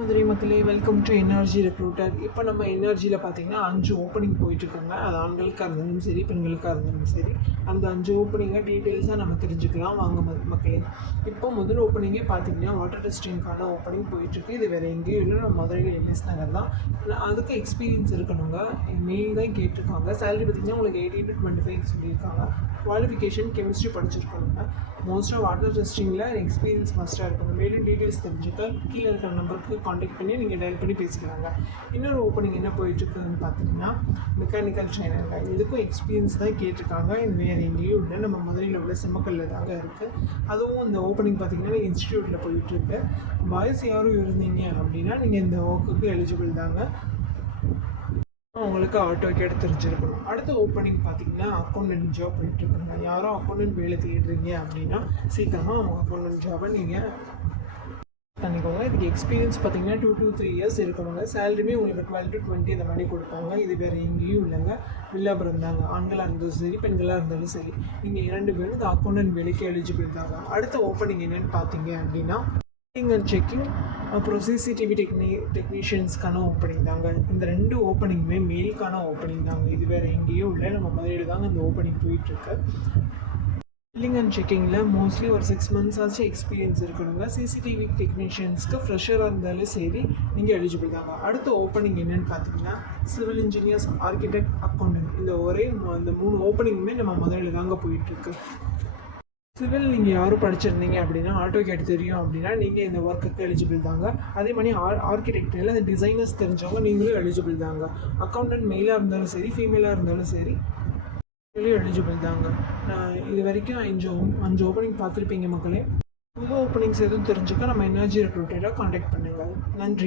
மதுரை மக்களே welcome to energy recruiter இப்போ நம்ம எனர்ஜியில் பார்த்தீங்கன்னா அஞ்சு ஓப்பனிங் போயிட்டுருக்காங்க. அது ஆண்களுக்காக இருந்தாலும் சரி பெண்களுக்காக இருந்தாலும் சரி. அந்த அஞ்சு ஓப்பனிங்கை டீட்டெயில்ஸாக நம்ம தெரிஞ்சுக்கலாம். வாங்க மக்களே. இப்போ முதல் ஓப்பனிங்கே பார்த்தீங்கன்னா வாட்டர் டெஸ்டிங்க்கான ஓப்பனிங் போயிட்டுருக்கு. இது வேறு எங்கேயும் இல்லை. நம்ம மதுரையில் என்எஸ் நகர் தான். அதுக்கு எக்ஸ்பீரியன்ஸ் இருக்கணுங்க. மெயில் தான் கேட்டிருக்காங்க. சேலரி பார்த்தீங்கன்னா உங்களுக்கு எயிட்டி டு டுவெண்ட்டி ஃபைவ் சொல்லியிருக்காங்க. குவாலிஃபிகேஷன் கெமிஸ்ட்ரி படிச்சிருக்கணுங்க. மோஸ்ட்டாக வாட்டர் டெஸ்டிங்கில் எக்ஸ்பீரியன்ஸ் மஸ்ட்டாக இருக்கணும். மேலும் டீட்டெயில்ஸ் தெரிஞ்சுக்க கீழே இருக்கிற நம்பருக்கு காண்டாக்ட் பண்ணி நீங்கள் டயல் பண்ணி பேசிக்கிறாங்க இன்னொரு ஓப்பனிங் என்ன போயிட்டுருக்குன்னு பார்த்தீங்கன்னா மெக்கானிக்கல் ட்ரைனருங்க இதுக்கும் எக்ஸ்பீரியன்ஸ் தான் கேட்டிருக்காங்க. இது வேறு எங்கேயும் இல்லை நம்ம மதுரையில் உள்ள செம்மக்கல்ல தாங்க இருக்குது அதுவும் இந்த ஓப்பனிங் பார்த்தீங்கன்னா இன்ஸ்டியூட்டில் போயிட்டுருக்கு. பாய்ஸ் யாரும் இருந்தீங்க அப்படின்னா நீங்கள் இந்த ஒர்க்குக்கு எலிஜிபிள் தாங்க. உங்களுக்கு ஆட்டோ கேட்டு தெரிஞ்சிருக்கணும் அடுத்த ஓப்பனிங் பார்த்தீங்கன்னா அக்கௌண்டன்ட் ஜாப் போயிட்டுருக்குங்க. யாரும் அக்கௌண்டன்ட் வேலை தேடுறீங்க அப்படின்னா சீக்கிரமாக அவங்க அக்கௌண்டன்ட் ஜாபை நீங்கள் பண்ணிக்கோங்க. இதுக்கு எக்ஸ்பீரியன்ஸ் பார்த்தீங்கன்னா டூ டூ த்ரீ இயர்ஸ் இருக்கணுங்க. சேலரியுமே உங்களுக்கு டுவெல் டு டுவெண்ட்டி அந்த மாதிரி கொடுப்பாங்க. இது வேறு எங்கேயும் இல்லைங்க. வில்லாபுரம் தாங்க. ஆண்களாக இருந்தாலும் சரி பெண்களாக இருந்தாலும் சரி நீங்கள் இரண்டு பேரும் இந்த அக்கௌண்டன்ட் வேலைக்கு எலிஜிபிள் தாங்க அடுத்த ஓப்பனிங் என்னென்னு பார்த்தீங்க அப்படின்னா அண்ட் செக்கிங் அப்புறம் சிசிடிவி டெக்னி டெக்னீஷியன்ஸ்க்கான ஓப்பனிங் தாங்க. இந்த ரெண்டு ஓப்பனிங்குமே மெயிலுக்கான ஓப்பனிங் தாங்க. இது வேறு எங்கேயும் இல்லை. நம்ம மதுரையில் தாங்க இந்த ஓப்பனிங் போயிட்டுருக்கு பில்லிங் அண்ட் செக்கிங்கில் மோஸ்ட்லி ஒரு சிக்ஸ் மந்த்ஸ் ஆச்சு எக்ஸ்பீரியன்ஸ் இருக்கணுங்க. சிசிடிவி டெக்னீஷியன்ஸ்க்கு ஃப்ரெஷராக இருந்தாலும் சரி நீங்கள் எலிஜிபிள் தாங்க அடுத்த ஓப்பனிங் என்னன்னு பார்த்தீங்கன்னா சிவில் இன்ஜினியர்ஸ் ஆர்கிடெக்ட் அக்கௌண்டன்ட் இந்த ஒரே இந்த மூணு ஓப்பனிங்குமே நம்ம முதலில் தாங்க போயிட்டுருக்கு. சிவில் நீங்கள் யாரும் படிச்சிருந்தீங்க அப்படின்னா ஆட்டோ கேட் தெரியும் அப்படின்னா நீங்கள் இந்த ஒர்க்குக்கு எலிஜிபிள் தாங்க. அதே மாதிரி ஆர் ஆர்கிடெக்டில் அந்த டிசைனர்ஸ் தெரிஞ்சவங்க நீங்களும் எலிஜிபிள் தாங்க. அக்கௌண்டன்ட் மெயிலாக இருந்தாலும் சரி ஃபீமேலாக இருந்தாலும் சரி எலிஜிபிள் தாங்க நான் இது வரைக்கும் அஞ்சு அஞ்சு ஓப்பனிங் பார்த்துருப்பீங்க மக்களே. புது ஓப்பனிங்ஸ் எதுவும் தெரிஞ்சுக்க நம்ம எனர்ஜி ரெக்ரூட்டராக காண்டாக்ட் பண்ணுங்கள் நன்றி.